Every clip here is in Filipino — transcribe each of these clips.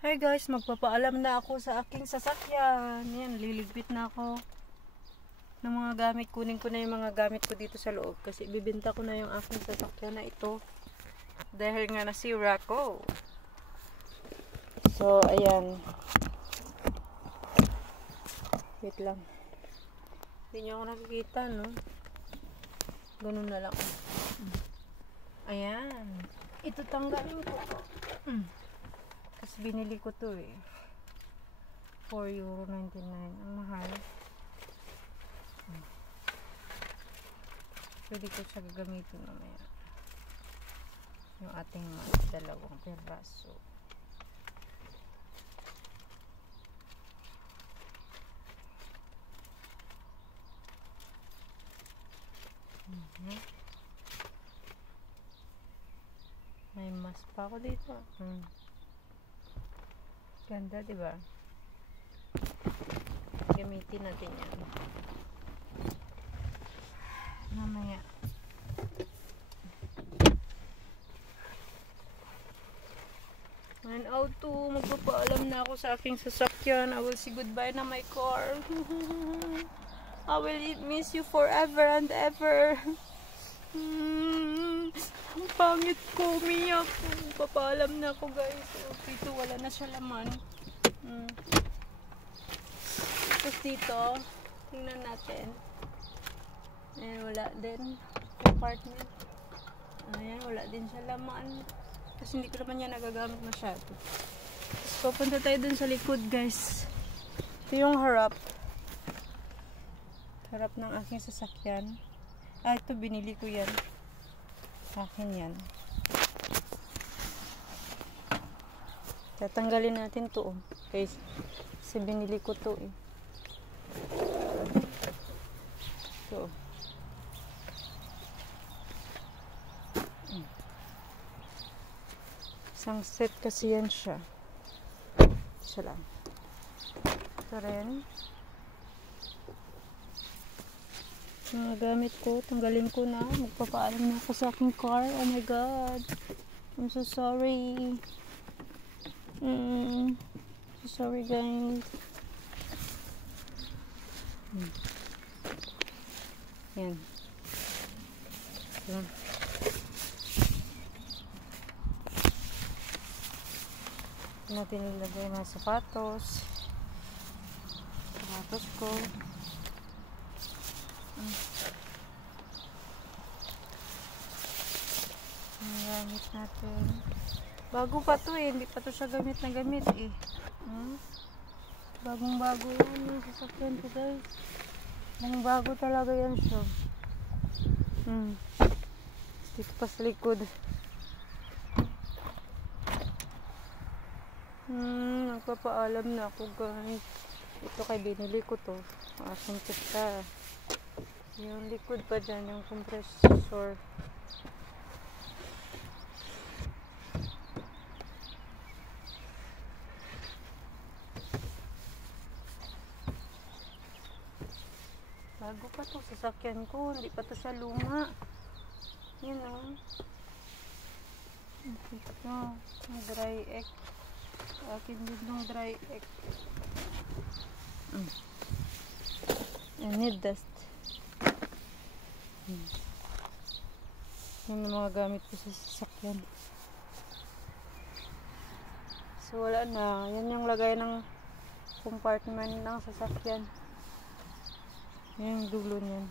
Hi guys, magpapaalam na ako sa aking sasakyan. Yan, liligpit na ako ng mga gamit. Kunin ko na yung mga gamit ko dito sa loob kasi bibenta ko na yung aking sasakyan na ito dahil nga nasira ko. So, ayan. Wait lang. Hindi niyo ako nakikita, no? Ganun na lang. Ayan. Ito tanggalin ko. Kasi binili ko to eh. €4.99. Ang mahal. Pwede ko siya gagamitin mamaya. Yung ating dalawang peraso. May mask pa ako dito. Ganda, diba? Gamitin natin yan. Mamaya. Magpapaalam na ako sa aking sasakyan. I will say goodbye na my car. I will miss you forever and ever. Ang pangit ko, umiyak. Papaalam na ako guys. Dito wala na siya laman. Tapos dito, tingnan natin. Ayan, wala din. Compartment. Ayan, wala din siya laman. Kasi hindi ko naman yan nagagamit masyado. Tapos papunta tayo dun sa likod guys. Ito yung harap. Harap ng aking sasakyan. Ito binili ko yan. Akin yan. Tatanggalin natin to. Okay. Kasi binili ko to eh. So. Isang set kasi yan siya. Isa lang. Ito rin. Mga gamit ko, tanggalin ko na. Magpapaalam na ako sa aking car. Oh my god. I'm so sorry. So sorry guys. Yan. Yan. Natin ilagay mga sapatos. Sapatos ko. Ang gamit natin. Bago pa to eh. Hindi pa to siya gamit na gamit eh. Bagong bago yan yung sasakyan ko guys. Bagong bago talaga yan siya. Dito pa sa likod. Nagpapaalam na ako guys. Ito kay binili ko to. Asong kita. Yung likod pa dyan, yung compressor. Bago pa to sasakyan ko. Hindi pa to siya luma. Yan o. Ito. Ang dry egg. Akin din ng dry egg. I need dust. Yan ang mga gamit ko sa sasakyan. So wala na. Yan yung lagay ng compartment ng sasakyan. Yan yung dulo niyan.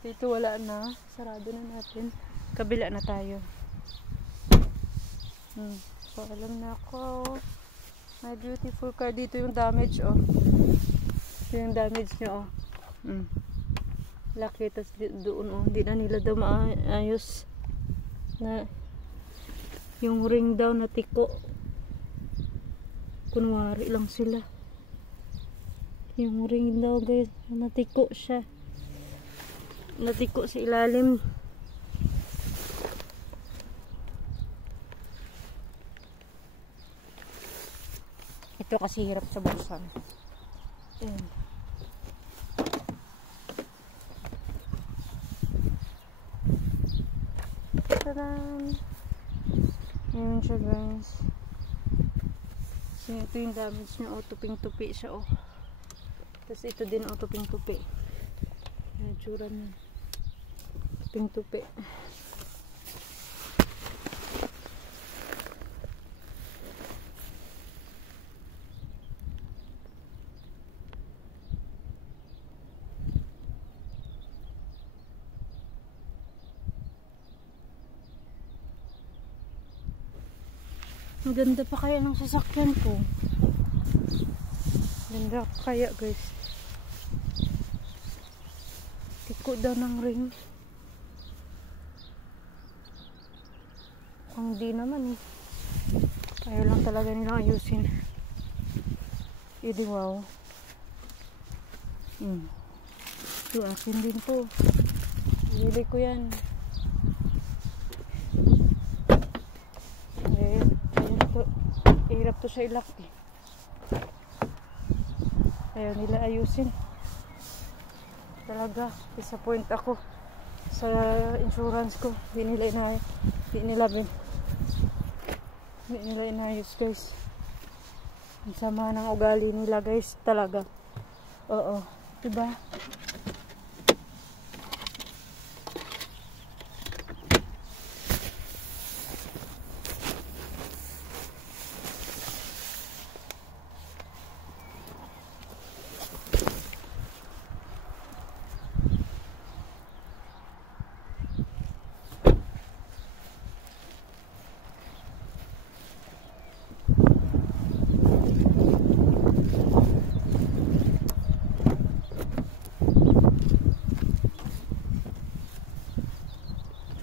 Dito wala na. Sarado na natin. Kabila na tayo. So, alam na ako. My beautiful car. Dito yung damage, oh. Ito yung damage niya, oh. Laki. Tapos doon, oh. Hindi na nila daw maayos na yung ring daw na tiko. Kunwari lang sila. Yung ring daw, guys. Natiko siya. Natiko sa ilalim. Ito kasi hirap sa buksan. Ayan. Tadaan! Ayan siya guys. So, ito yung damage niya. O, tuping-tupi siya. O. Tapos ito din o, tuping-tupi. Ayan, tsura niya. Tuping-tupi. Ang ganda pa kaya ng sasakyan ko. Ganda kaya guys. Tiko daw ng ring. Ang di naman eh. Ayaw lang talaga nilang ayusin. Hindi wow. Ito akin din po. Bili ko yan. Hirap to sa ilak eh. Ayaw nila ayusin. Talaga, disappoint ako sa insurance ko. Hindi nila inayos guys. Ang sama ng ugali nila guys talaga. Oo, diba?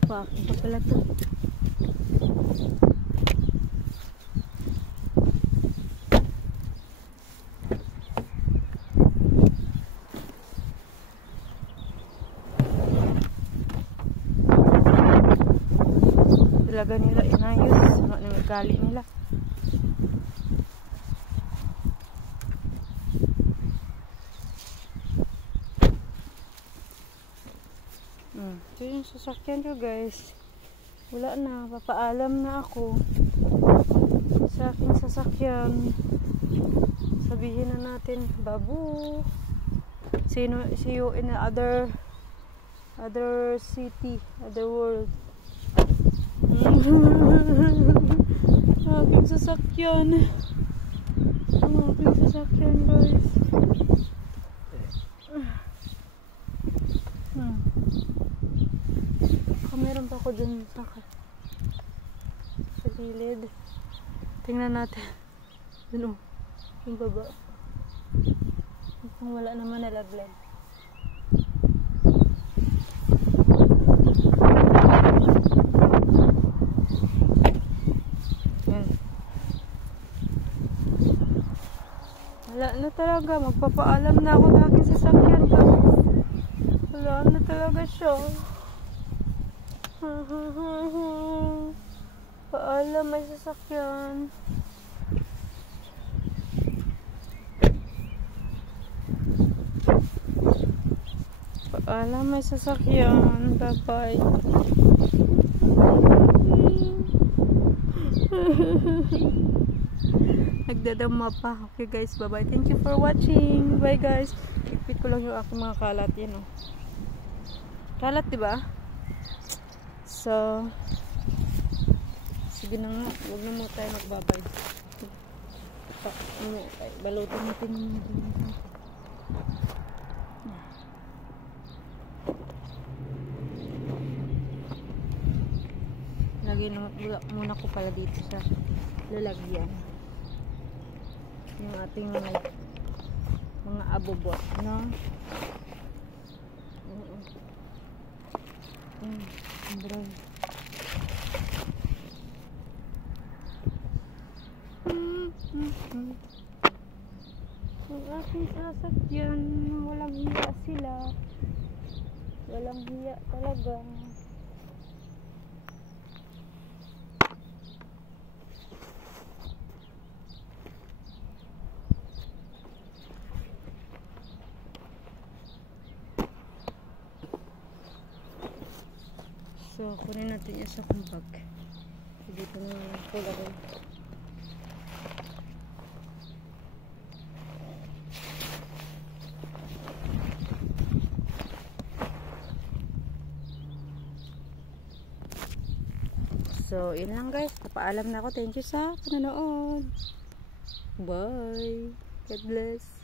Akin pa pala to. Talaga nila inayos. Ano na gali nila. Ito yung sasakyan ko guys. Wala na, papaalam na ako sa aking sasakyan. Sabihin na natin, babu. See you in other city, other world. Aking sasakyan. Aking sasakyan guys. Meron pa ako dun sa gilid. Tingnan natin. Dun yung baba. Kung wala naman nalaglag. Yan. Wala na talaga. Magpapaalam na ako ng aking sasakyan. Wala na talaga siya. Paalam, may sasakyan. Paalam, may sasakyan. Bye-bye. Nagdadama pa. Okay guys, bye-bye. Thank you for watching. Bye guys. Ipit ko lang yung aking mga kalat. Yan o. Kalat diba? So, sige na nga, huwag na muna tayo magbabay. Balutin natin yung lagyan muna ko pala dito sa lalagyan yung ating mga abobot, no? Brown. Ang aking sasakyan, walang hiya sila. Walang hiya talaga. So, kunin natin yung sa kumbag. Dito na ko lagay. So, yun lang guys. Papaalam na ako. Thank you sa panonood. Bye. God bless.